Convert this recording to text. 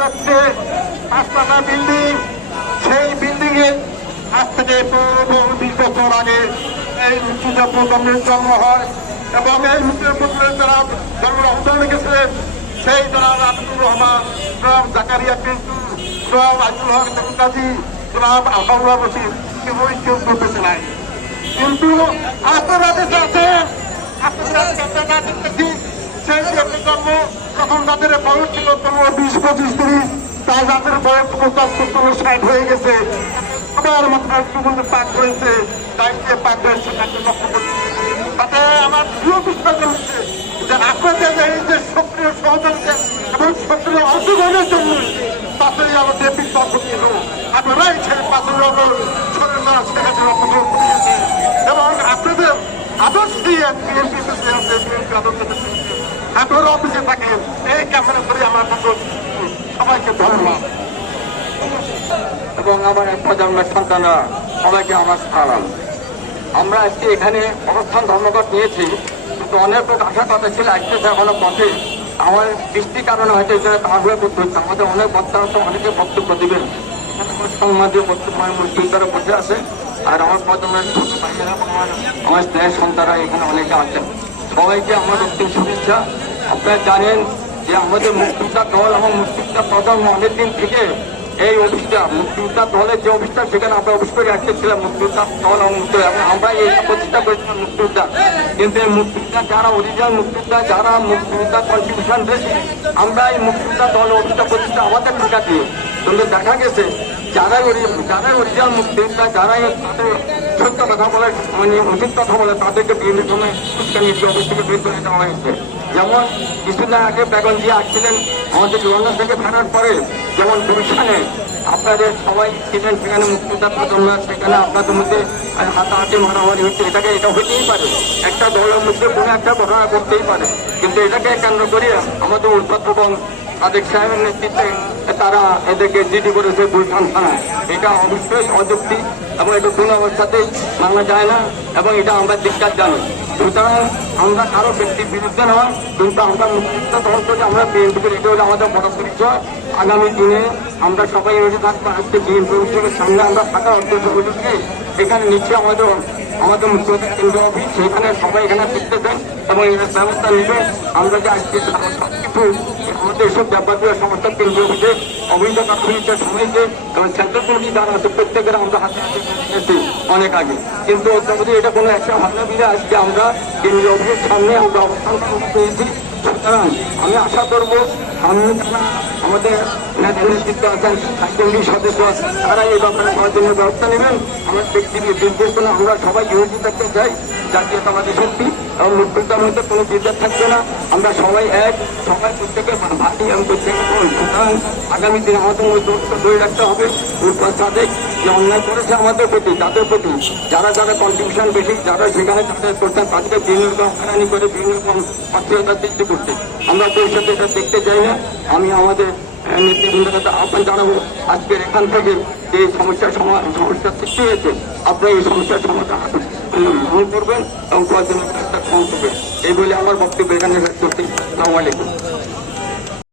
যাচ্ছে পাঁচতলা বিল্ডিং সেই বিল্ডিং এ আজ থেকে বছর আগে এই প্রজন্মের জন্ম হয় এবং এই মুক্তিযুদ্ধের যারা জন্মগ্রহণ লিখেছিলেন সেই জনাব আব্দুর রহমান, জনাব জাকারিয়া পিন্টু জনাব আব্দুল হক কাজী জনাব বসির কেউই কেউ করতেছে নাই। কিন্তু আপনারা দেশে আছেন সেই যে তখন তাদের বয়স ছিল পনেরো বিশ, পঁচিশ, তিরিশ তাই যাদের বয়স পঞ্চাশ সত্তর, ষাট হয়ে গেছে। আবার মাত্র মধ্যে পাক হয়েছে যে পাক হয়েছে তাকে লক্ষ্য করছি। তাতে আমার প্রিয় বিশ্বাস হচ্ছে যে আপনাদের এই যে সক্রিয় সহযোগিতা এবং সক্রিয় অংশগ্রহণের জন্য ছিল আপনারাই অপগ্রহণ করিয়েছে এবং আপনাদের আদর্শ দিয়ে বিএনপি আছে আদর্শ অফিসে এই ক্যামেরা করে আমার সবাইকে ধন্যবাদ। এবং আমার এক প্রজন্মের সন্তানরা, সবাইকে আমার সালাম। আমরা আজকে এখানে অবস্থান ধর্মঘট নিয়েছি, কিন্তু অনেক লোক আশা কথা ছিল আজকে এখনও পথে। আমার বৃষ্টির কারণে হয়তো এটা তাড়াহুড়া করতে হচ্ছে। আমাদের অনেক বক্তারা তো অনেকে বক্তব্য দেবেন। এখানে সম্মানীয় বক্তব্য বসে আছে। আর আমার ভাইয়েরা আমার স্নেহের সন্তানরা এখানে অনেকে আছেন। সবাইকে আমার রক্তিম শুভেচ্ছা। আপনারা জানেন যে আমাদের মুক্তিযোদ্ধা দল এবং মুক্তিযোদ্ধা প্রজন্ম অনেকদিন থেকে এই অফিসটা, মুক্তিযোদ্ধা দলের যে অফিসটা, সেখানে আমরা অফিস করে ছিলাম মুক্তিযোদ্ধা দল এবং এবং আমরা এই প্রতিষ্ঠা করেছিলাম মুক্তিযোদ্ধা। কিন্তু এই মুক্তিযোদ্ধা যারা অরিজিনাল মুক্তিযোদ্ধা, যারা মুক্তিযোদ্ধা কন্ট্রিবিউশন দিয়েছি, আমরা এই মুক্তিযোদ্ধা দল অফিসটা প্রতিষ্ঠা আমাদের টাকা দিয়ে। কিন্তু দেখা গেছে অরি- যারাই অরিজিনাল মুক্তিযোদ্ধা, যারাই তাদের সত্য কথা বলে মানে উচিত কথা বলে, তাদেরকে বিভিন্ন সময় অফিস থেকে বের করে দেওয়া হয়েছে। যেমন কিছুদিন আগে বেগন জিয়া আসছিলেন আমাদের লন্ডন থেকে ফেরার পরে, যেমন গুলশানে। আপনাদের সবাই ছিলেন সেখানে মুক্তিযোদ্ধা প্রজন্ম সেখানে আপনাদের মধ্যে হাতাহাতি মারামারি হচ্ছে। এটাকে, এটা হতেই পারে। একটা দলের মধ্যে কোনো একটা ঘটনা করতেই পারে। কিন্তু এটাকে কেন্দ্র করে আমাদের উৎপাদ এবং সাদেক সাহেবের নেতৃত্বে তারা এদেরকে জিডি করেছে গুলশান থানায়। এটা অবশ্যই অযুক্তি এবং এটা কোনো অবস্থাতেই মানা যায় না এবং এটা আমরা ধিক্কার জানি সুতরাং আমরা কারও ব্যক্তির বিরুদ্ধে নয়, কিন্তু আমরা মুক্তিযুদ্ধ দল থেকে আমরা বিএনপিকে এটা হলে আমাদের বড় পরিচয় আগামী দিনে আমরা সবাই এসে থাকব। আজকে বিএনপি উদ্যোগের সামনে আমরা থাকা বলেছি। এখানে নিচে আমাদের আমাদের মুখ্যমন্ত্রী কেন্দ্র অফিস, সেখানে সবাই এখানে দেখতে দেন এবং এর ব্যবস্থা নেবে আমরা যে আজকে সবকিছু আমাদের এসব ব্যাপারগুলো সমস্ত কেন্দ্রীয় অবৈধ অভিযোগ সময়কে কারণ কমিটি যারা আছে প্রত্যেকের আমরা হাতে হাতে অনেক আগে। কিন্তু অদ্যাবধি এটা কোনো একটা ভাবনা মিলে আজকে আমরা কেন্দ্রীয় অফিসের সামনে আমরা অবস্থান করতে পেরেছি। সুতরাং আমি আশা করব সামনে আমাদের নেতা নেতৃত্ব আছেন সাংগঠনিক সদস্য তারা এই ব্যাপারে সহযোগিতার ব্যবস্থা নেবেন। আমার ব্যক্তিগত নির্দেশ করে আমরা সবাই ইউজি থাকতে চাই, জাতীয়তাবাদী শক্তি, এবং মুক্তিতার মধ্যে কোনো বিদ্যার থাকবে না। আমরা সবাই এক, সবাই প্রত্যেকে ভাটি এবং প্রত্যেকে। সুতরাং আগামী দিনে আমাদের দোষটা ধরে রাখতে হবে উৎপাদ সাদেক যে অন্যায় করেছে আমাদের প্রতি, তাদের প্রতি। যারা যারা কন্ট্রিবিউশন বেশি, যারা সেখানে তাদের করছেন, তাদেরকে বিভিন্ন রকম হয়রানি করে, বিভিন্ন রকম অস্থিরতা সৃষ্টি করছে। আমরা ভবিষ্যতে এটা দেখতে চাই না। আমি আমাদের কাছে আহ্বান জানাব, আজকের এখান থেকে যে সমস্যার সমা- সমস্যার সৃষ্টি হয়েছে, আপনারা এই সমস্যার সমাধান গ্রহণ করবেন এবং কম করবেন এই বলে আমার বক্তব্য এখানে শেষ করছি।